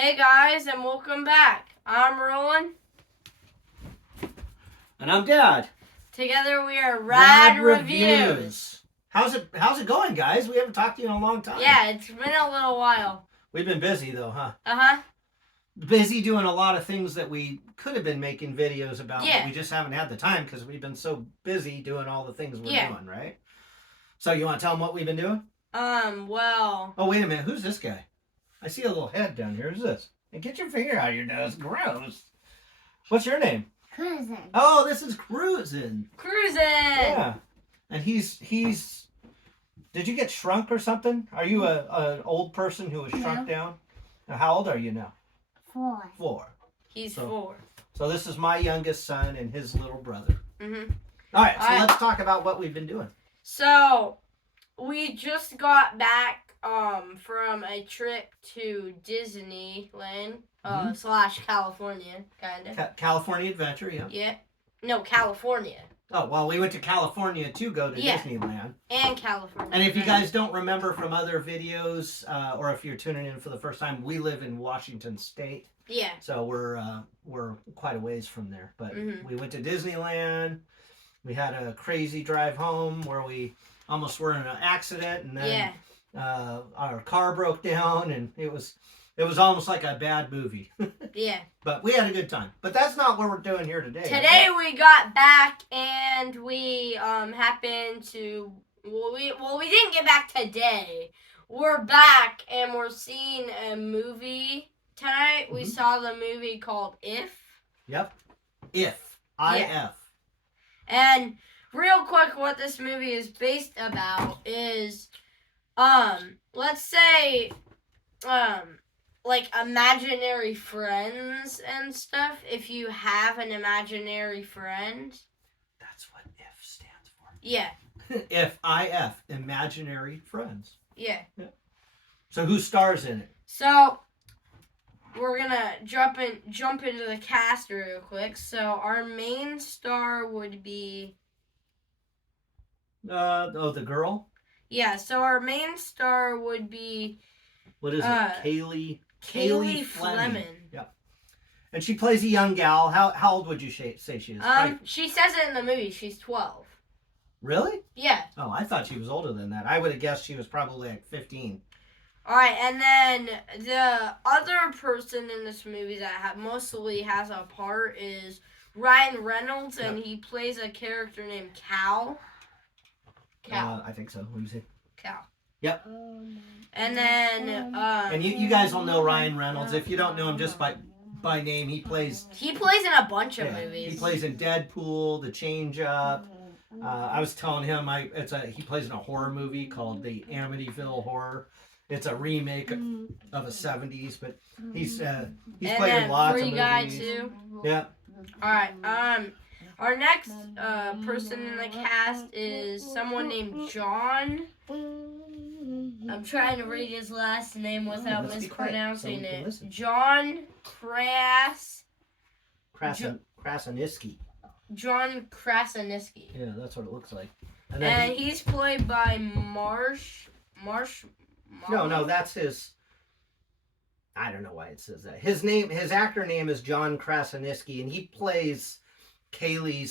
Hey guys, and welcome back. I'm Roland. And I'm Dad. Together we are R.A.D Reviews. How's it going, guys? We haven't talked to you in a long time. Yeah, it's been a little while. We've been busy though, huh? Uh-huh. Busy doing a lot of things that we could have been making videos about, Yeah. but we just haven't had the time because we've been so busy doing all the things we're doing, right? So you want to tell them what we've been doing? Well... Oh, wait a minute. Who's this guy? I see a little head down here. Who's this? Hey, get your finger out of your nose. Gross. What's your name? Cruising. Oh, this is Cruising. Cruising! Yeah. And he's... Did you get shrunk or something? Are you an old person who was shrunk down? Now, how old are you now? 4. 4. He's 4. So this is my youngest son and his little brother. Mm-hmm. All right, so let's talk about what we've been doing. So, we just got back from a trip to Disneyland, / California, kind of. California Adventure, yeah. Yeah. No, California. Oh, well, we went to California to go to Disneyland. And California. And if you guys don't remember from other videos, or if you're tuning in for the first time, we live in Washington State. Yeah. So we're quite a ways from there. But we went to Disneyland. We had a crazy drive home where we almost were in an accident, and then our car broke down, and it was almost like a bad movie. Yeah. But we had a good time. But that's not what we're doing here today. Today we got back, and we happened to... Well, we didn't get back today. We're back, and we're seeing a movie tonight. We saw the movie called If. Yep. If. I-F. And real quick, what this movie is based about is, let's say, like imaginary friends and stuff. If you have an imaginary friend. That's what IF stands for. Yeah. If, I-F, imaginary friends. Yeah. So who stars in it? So we're gonna jump into the cast real quick. So our main star would be the girl? Yeah, so our main star would be what is it? Kaylee Fleming. Yeah. And she plays a young gal. How old would you say she is? She says it in the movie. She's 12. Really? Yeah. Oh, I thought she was older than that. I would have guessed she was probably like 15. All right, and then the other person in this movie that mostly has a part is Ryan Reynolds, and he plays a character named Cal. I think so. Let me see. Cal. Yep. And then and you guys will know Ryan Reynolds. If you don't know him just by name, he plays in a bunch of movies. He plays in Deadpool, The Change Up. I was telling him he plays in a horror movie called The Amityville Horror. It's a remake of a 70s, but he's played in lots of movies. Free Guy too. Yeah. All right. Our next person in the cast is someone named John. I'm trying to read his last name without mispronouncing it. John Krasinski. John Krasinski. Yeah, that's what it looks like. And he's played by Marsh. No, that's his. I don't know why it says that. His actor name is John Krasinski, and he plays Kaylee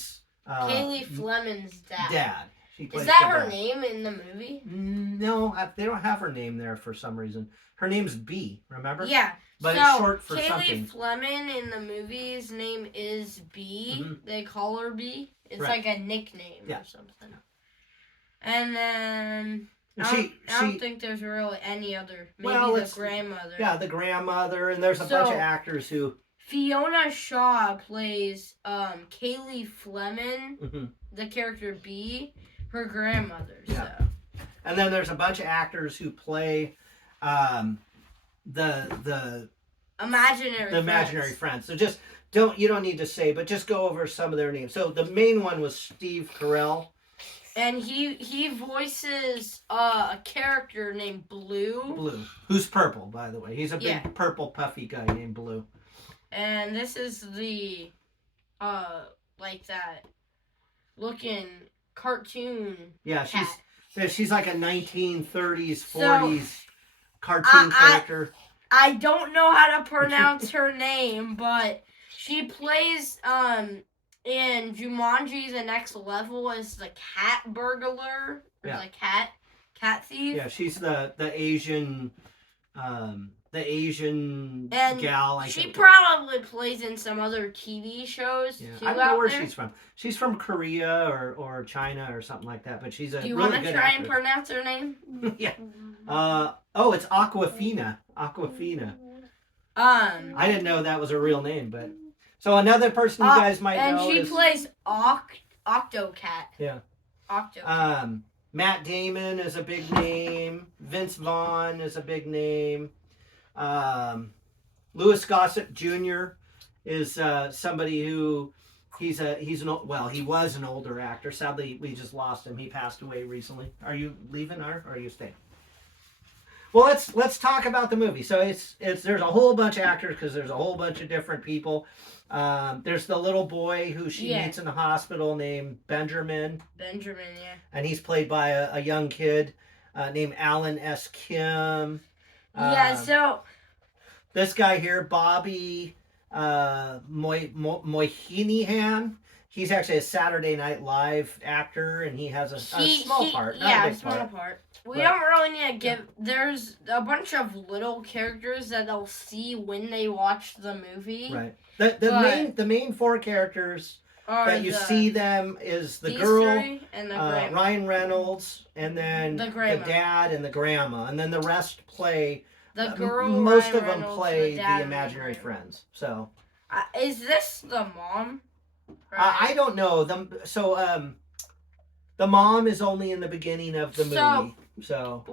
Fleming's dad. Is that her name in the movie? No, they don't have her name there for some reason. Her name's B, remember? Yeah. But it's short for something. Kaylee Fleming in the movie's name is B. They call her B. It's like a nickname or something. And then I don't think there's really any other. Maybe the grandmother. Yeah, the grandmother, and there's a bunch of actors who. Fiona Shaw plays Kaylee Fleming, the character B, her grandmother. Yeah. So. And then there's a bunch of actors who play the imaginary friends. So just you don't need to say, but just go over some of their names. So the main one was Steve Carell. And he voices a character named Blue. Blue. Who's purple, by the way. He's a big purple puffy guy named Blue. And this is the like that looking cartoon. Yeah, she's like a 1930s, 40s cartoon character. I don't know how to pronounce her name, but she plays in Jumanji: The Next Level as the cat burglar, or the cat thief. Yeah, she's the Asian and gal. She probably plays in some other TV shows too. I don't know where there. she's from. She's from Korea or China or something like that. But she's a. Do you really want to try and pronounce her name? Yeah. It's Aquafina. Aquafina. I didn't know that was a real name, but so another person you guys might know. And she plays Octocat. Yeah. Octocat. Matt Damon is a big name. Vince Vaughn is a big name. Louis Gossett Jr. is somebody who he was an older actor. Sadly, we just lost him. He passed away recently. Are you leaving or are you staying? Well, let's talk about the movie. So there's a whole bunch of actors because there's a whole bunch of different people. There's the little boy who she meets in the hospital named Benjamin. Benjamin, yeah. And he's played by a young kid named Alan S. Kim. So this guy here, Bobby Moynihan. He's actually a Saturday Night Live actor, and he has a small part. Not a big small part. We don't really need to give. There's a bunch of little characters that they'll see when they watch the movie. Right. The main four characters that you see them is the girl, and the Ryan Reynolds, and then the dad and the grandma, and then the rest play. The girl, most Ryan of them Reynolds, play the imaginary friends. So, is this the mom? I don't know them. So, the mom is only in the beginning of the movie. So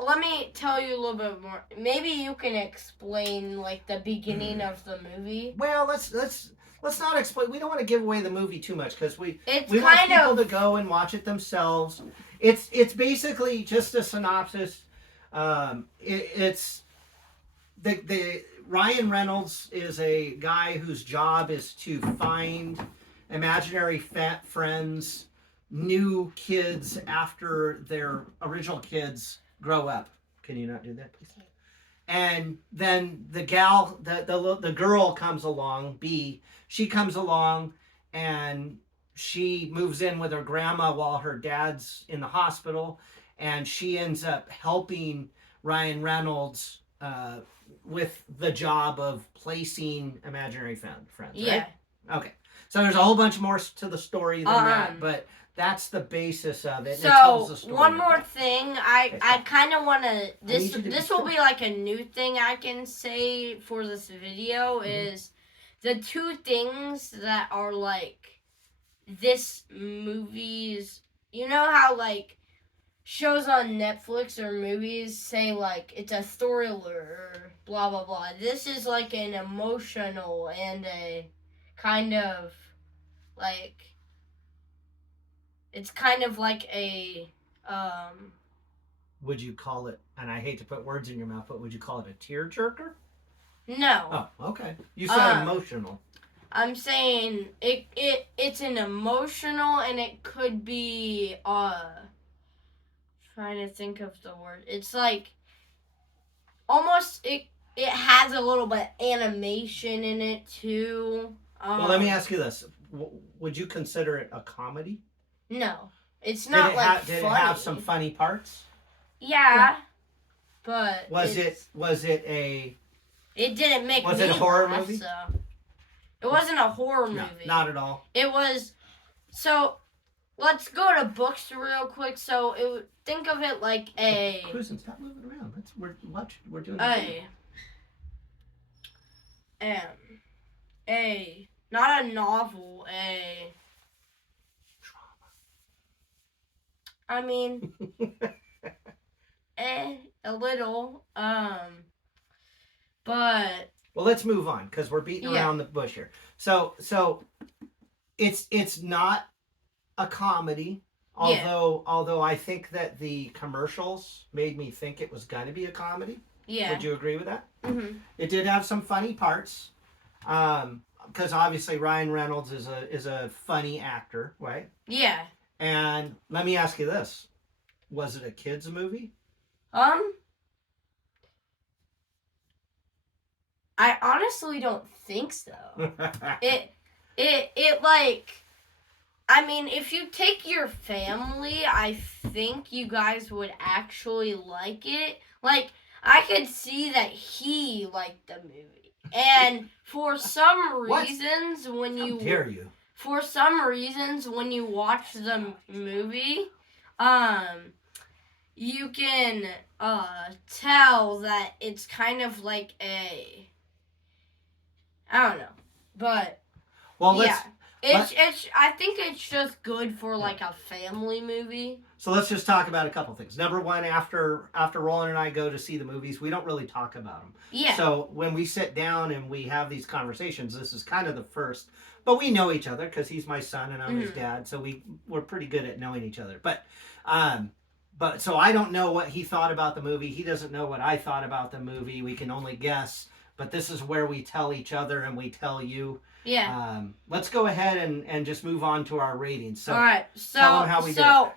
let me tell you a little bit more. Maybe you can explain like the beginning of the movie. Well, let's not explain. We don't want to give away the movie too much because we want people to go and watch it themselves. It's basically just a synopsis. It's the Ryan Reynolds is a guy whose job is to find imaginary fat friends, new kids after their original kids grow up. Can you not do that, please? And then the gal, the girl comes along, B. She comes along and she moves in with her grandma while her dad's in the hospital, and she ends up helping Ryan Reynolds with the job of placing imaginary friends. Right? Yeah. Okay. So there's a whole bunch more to the story than that, but that's the basis of it. So it tells the story one more thing, I kind of want to. This will be like a new thing I can say for this video is the two things that are like this movie's. You know how like shows on Netflix or movies say like it's a thriller or blah blah blah. This is like an emotional and a kind of like it's kind of like a would you call it, and I hate to put words in your mouth, but would you call it a tearjerker? No. Oh, okay. You said emotional. I'm saying it's an emotional, and it could be trying to think of the word. It's like almost it has a little bit animation in it too. Well, let me ask you this: would you consider it a comedy? No, it's not Did it have some funny parts? Yeah, but was it a? It didn't make. Was it a horror movie? So. It wasn't a horror movie. Not at all. It was. So, let's go to books real quick. So think of it like a. Susan, stop moving around. We're doing. Not a novel. I mean, a little. But. Well, let's move on because we're beating around the bush here. So it's not a comedy, although I think that the commercials made me think it was going to be a comedy. Yeah. Would you agree with that? Mm-hmm. It did have some funny parts, because obviously Ryan Reynolds is a funny actor, right? Yeah. And let me ask you this: was it a kids' movie? I honestly don't think so. It like, I mean, if you take your family, I think you guys would actually like it. Like, I could see that he liked the movie. And for some reasons, when How dare you? For some reasons, when you watch the movie, you can tell that it's kind of like a, I don't know, but it's I think it's just good for like a family movie. So let's just talk about a couple things. Number one, after Roland and I go to see the movies, we don't really talk about them. Yeah. So when we sit down and we have these conversations, this is kind of the first. But we know each other because he's my son and I'm his dad, so we're pretty good at knowing each other. But so I don't know what he thought about the movie. He doesn't know what I thought about the movie. We can only guess. But this is where we tell each other and we tell you. Yeah. Let's go ahead and just move on to our ratings. So, all right. So, tell them how we do it.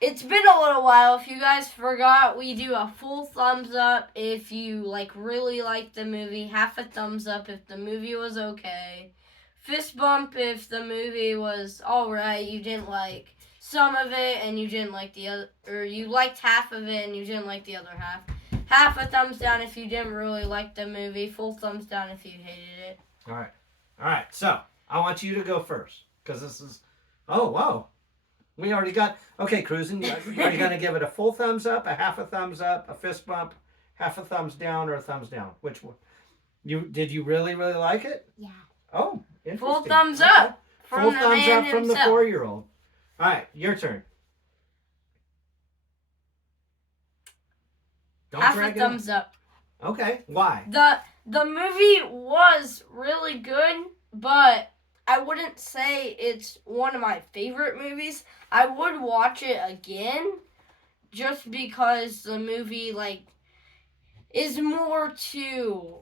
It's been a little while. If you guys forgot, we do a full thumbs up if you like really like the movie. Half a thumbs up if the movie was okay. Fist bump if the movie was alright. You didn't like some of it and you didn't like the other, or you liked half of it and you didn't like the other half. Half a thumbs down if you didn't really like the movie. Full thumbs down if you hated it. All right. So I want you to go first because this is. Oh, whoa. We already got. Okay, Cruising. Are you going to give it a full thumbs up, a half a thumbs up, a fist bump, half a thumbs down, or a thumbs down? Which one? Did you really like it? Yeah. Oh, interesting. Full thumbs up. Full thumbs up from the 4-year-old. All right, your turn. Don't half a thumbs up. Okay, why? The movie was really good, but I wouldn't say it's one of my favorite movies. I would watch it again just because the movie like is more to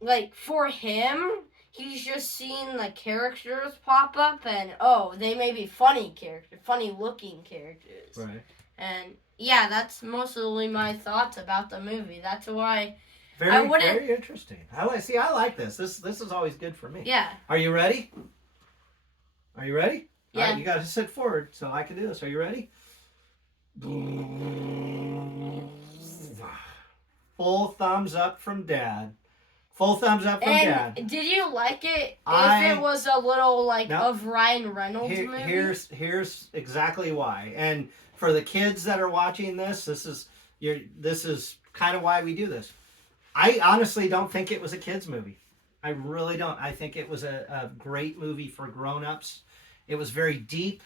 like for him, he's just seen the characters pop up and they may be funny looking characters. Right. And yeah, that's mostly my thoughts about the movie. That's why very interesting. I like this. This is always good for me. Yeah. Are you ready? Yeah. All right, you got to sit forward so I can do this. Are you ready? Full thumbs up from Dad. Full thumbs up from Dad. Did you like it if it was a little of Ryan Reynolds movie? Here's exactly why. And for the kids that are watching this, this is kind of why we do this. I honestly don't think it was a kids movie. I really don't. I think it was a great movie for grown-ups. It was very deep.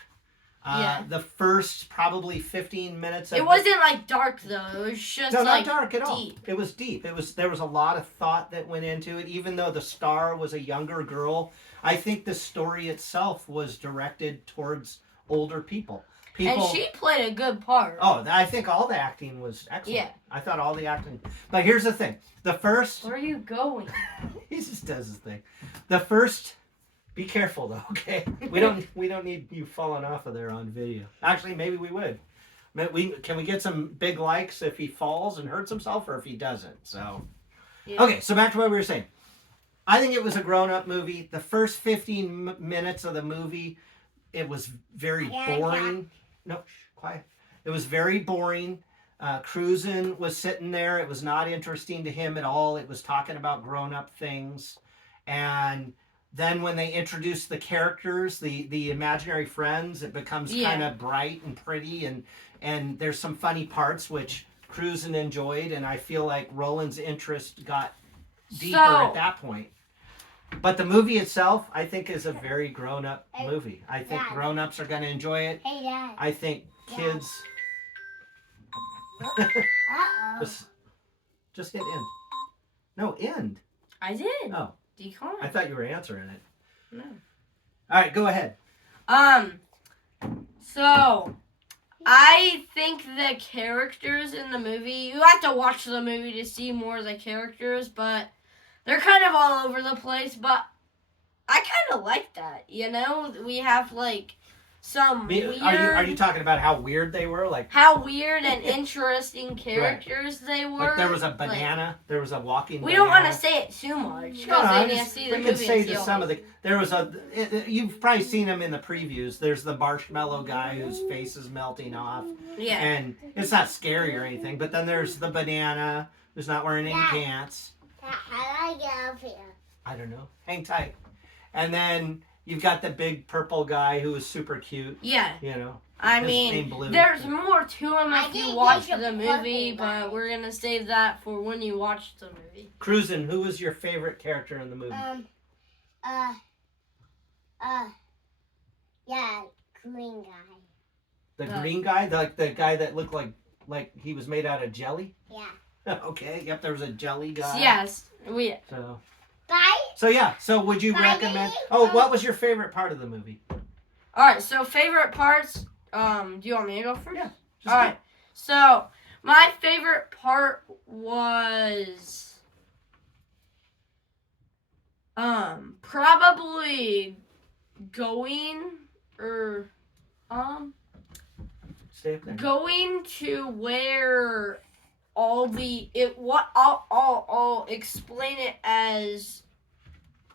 The first probably 15 minutes. It wasn't dark though. It was just not dark at deep. all. It was deep. There was a lot of thought that went into it. Even though the star was a younger girl, I think the story itself was directed towards older people. And she played a good part. Oh, I think all the acting was excellent. Yeah. I thought all the acting. But here's the thing. The first. Where are you going? He just does his thing. The first. Be careful though, okay? We don't need you falling off of there on video. Actually, maybe we would. Can we get some big likes if he falls and hurts himself or if he doesn't? So. Yeah. Okay, so back to what we were saying. I think it was a grown-up movie. The first 15 minutes of the movie, it was very boring. No, quiet. It was very boring. Cruisin' was sitting there. It was not interesting to him at all. It was talking about grown-up things. And then when they introduce the characters, the imaginary friends, it becomes kind of bright and pretty. And there's some funny parts, which Cruisin' enjoyed. And I feel like Roland's interest got deeper at that point. But the movie itself, I think, is a very grown-up movie. I think grown-ups are going to enjoy it. Hey, Dad. I think kids... Uh-oh. Just hit end. No, end. I did. Oh. Decon. I thought you were answering it. No. All right, go ahead. So... I think the characters in the movie... You have to watch the movie to see more of the characters, but... They're kind of all over the place, but I kind of like that, you know? We have, some weird. Are you talking about how weird they were? Like how weird and interesting characters they were. Like there was a banana. Like, there was a walking. We don't want to say it too much because they need to see the movie. We could say just some of the. There was you've probably seen him in the previews. There's the marshmallow guy whose face is melting off. Yeah. And it's not scary or anything. But then there's the banana who's not wearing any pants. How do I get up here? I don't know. Hang tight. And then you've got the big purple guy who is super cute. Yeah. You know. I mean, there's more to him if you watch the movie, but we're going to save that for when you watch the movie. Cruisin', who was your favorite character in the movie? Yeah, green guy. The green guy? The guy that looked like he was made out of jelly? Yeah. Okay, yep, there was a jelly guy. Yes. So would you recommend... Oh, what was your favorite part of the movie? Alright, so favorite parts... do you want me to go first? Yeah. Alright, so my favorite part was... probably going... Stay up there. Going to where... I'll explain it as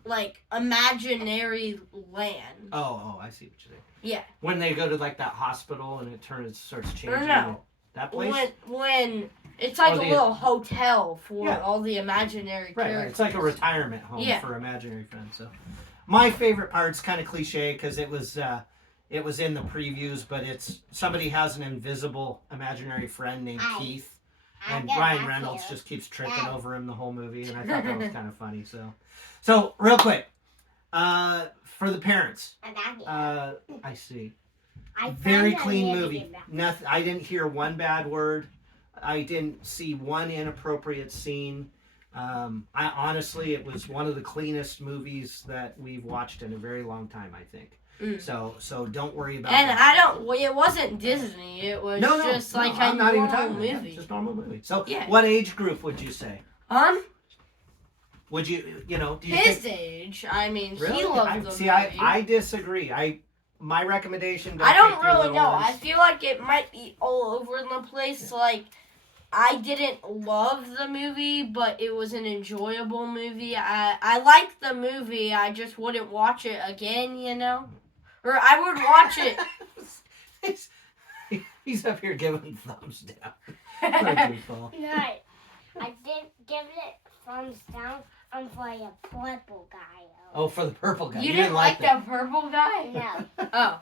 like imaginary land. Oh, I see what you're saying. Yeah. When they go to like that hospital and it starts changing. No. That place? When it's like a little hotel for all the imaginary characters. Right. It's like a retirement home for imaginary friends. So my favorite part's kind of cliche because it was in the previews, but it's somebody has an invisible imaginary friend named Keith. And Ryan Reynolds just keeps tripping over him the whole movie, and I thought that was kind of funny. So real quick, for the parents, I see. Very clean movie. Nothing. I didn't hear one bad word. I didn't see one inappropriate scene. Honestly, it was one of the cleanest movies that we've watched in a very long time, I think. So don't worry about that. And it wasn't Disney. It was just like a normal movie. Yeah, just normal movie. So what age group would you say? Would you do you his think, age? I mean, really? he loved the movie. I disagree. My recommendation. I don't really know. I feel like it might be all over the place. Yeah. Like, I didn't love the movie, but it was an enjoyable movie. I liked the movie. I just wouldn't watch it again. Or I would watch it. He's up here giving thumbs down. No, I didn't give it thumbs down. I'm for the purple guy. Oh, for the purple guy. You didn't like the purple guy? No. Oh.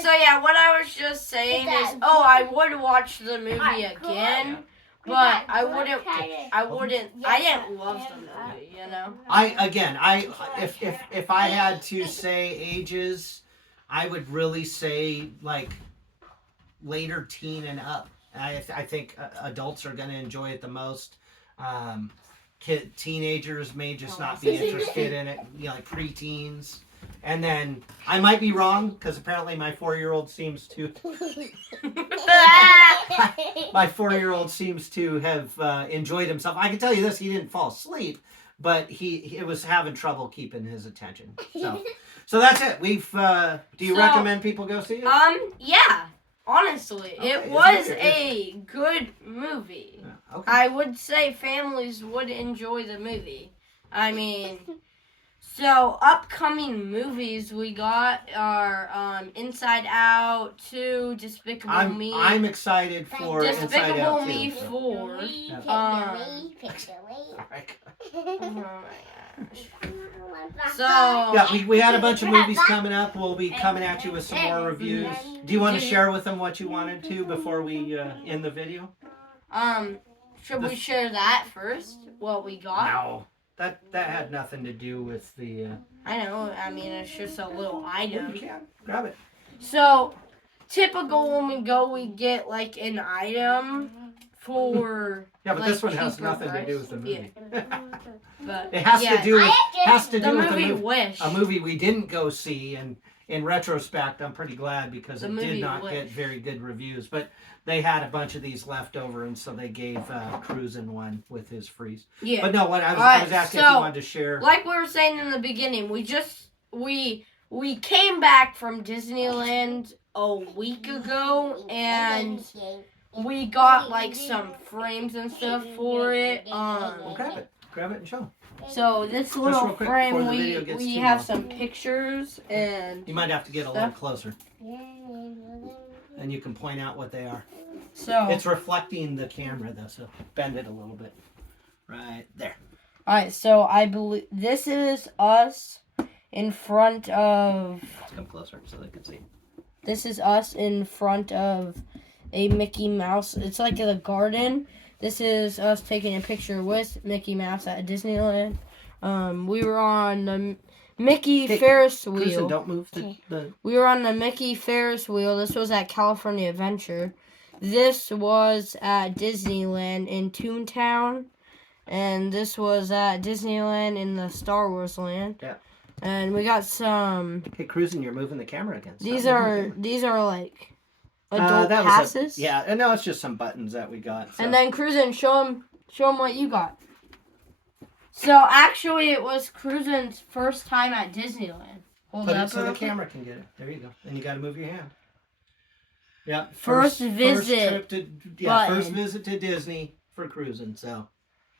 So yeah, what I was just saying is, I would watch the movie again. But I didn't love the movie, If I had to say ages, I would really say like later teen and up. I think adults are going to enjoy it the most. Teenagers may just not be interested in it, like preteens. And then I might be wrong because apparently my 4-year-old seems to. My 4-year-old seems to have enjoyed himself. I can tell you this: he didn't fall asleep, but he was having trouble keeping his attention. So that's it. Do you recommend people go see it? Yeah. Honestly, it was a good movie. Yeah, okay. I would say families would enjoy the movie. I mean. So, upcoming movies we got are Inside Out 2, Despicable Me. I'm excited for Inside Out 2. Despicable Me 4. So yeah, we had a bunch of movies coming up. We'll be coming at you with some more reviews. Do you want to share with them what you wanted to before we end the video? Should we share that first? What we got? No. That had nothing to do with the... I know. I mean, it's just a little item. You can. Grab it. So, typical when we go, we get, like, an item for... Yeah, but this one has nothing to do with the movie. Yeah. But, it has to do with Wish. A movie we didn't go see, and in retrospect, I'm pretty glad because it did not get very good reviews. But they had a bunch of these left over, and so they gave Cruisin' one with his freeze. Yeah. But no, what I was asking if you wanted to share. Like we were saying in the beginning, we came back from Disneyland a week ago, and we got like some frames and stuff for it. Well, grab it and show 'em. So this little frame, we have some pictures and you might have to get a little closer, and you can point out what they are. So it's reflecting the camera though, so bend it a little bit. Right there. All right, so I believe this is us in front of. Let's come closer so they can see. This is us in front of a Mickey Mouse. It's like in a garden. This is us taking a picture with Mickey Mouse at Disneyland. We were on the Mickey Ferris wheel. Kristen, don't move the... We were on the Mickey Ferris wheel. This was at California Adventure. This was at Disneyland in Toontown. And this was at Disneyland in the Star Wars land. Yeah. And we got some... Hey, Cruising, you're moving the camera again. These are like adult passes. No, it's just some buttons that we got. So. And then Cruisin', show him what you got. So actually, it was Cruisin's first time at Disneyland. Hold it up so the camera can get it. There you go. And you got to move your hand. Yeah. First visit. First visit to Disney for Cruisin'. So.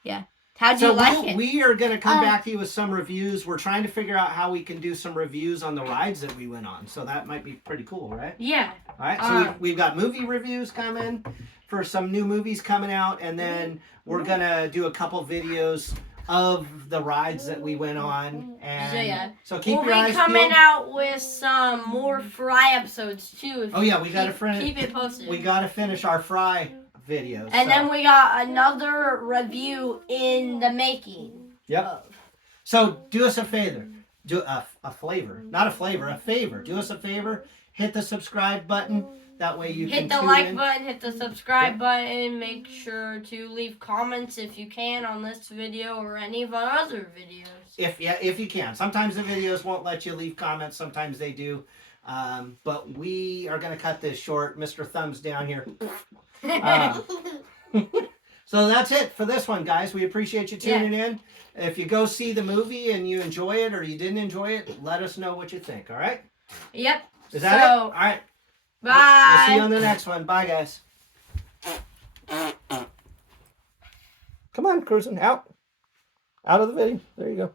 Yeah. How'd you like it? We are going to come back to you with some reviews. We're trying to figure out how we can do some reviews on the rides that we went on. So that might be pretty cool, right? Yeah. All right. So we've got movie reviews coming for some new movies coming out. And then we're going to do a couple videos of the rides that we went on. And so keep your eyes peeled. We'll be coming out with some more Fry episodes, too. We got to keep it posted. We got to finish our Fry videos. And then we got another review in the making. Yep. So do us a favor. Do a flavor. Not a flavor, a favor. Do us a favor. Hit the subscribe button. That way you can hit the like button, hit the subscribe button. Make sure to leave comments if you can on this video or any of our other videos. If you can. Sometimes the videos won't let you leave comments. Sometimes they do. But we are going to cut this short. Mr. Thumbs Down here. So that's it for this one, guys. We appreciate you tuning in. If you go see the movie and you enjoy it or you didn't enjoy it, let us know what you think, all right? Yep. Is that it? All right. Bye. We'll see you on the next one. Bye, guys. Come on, Cruising. Out of the video. There you go.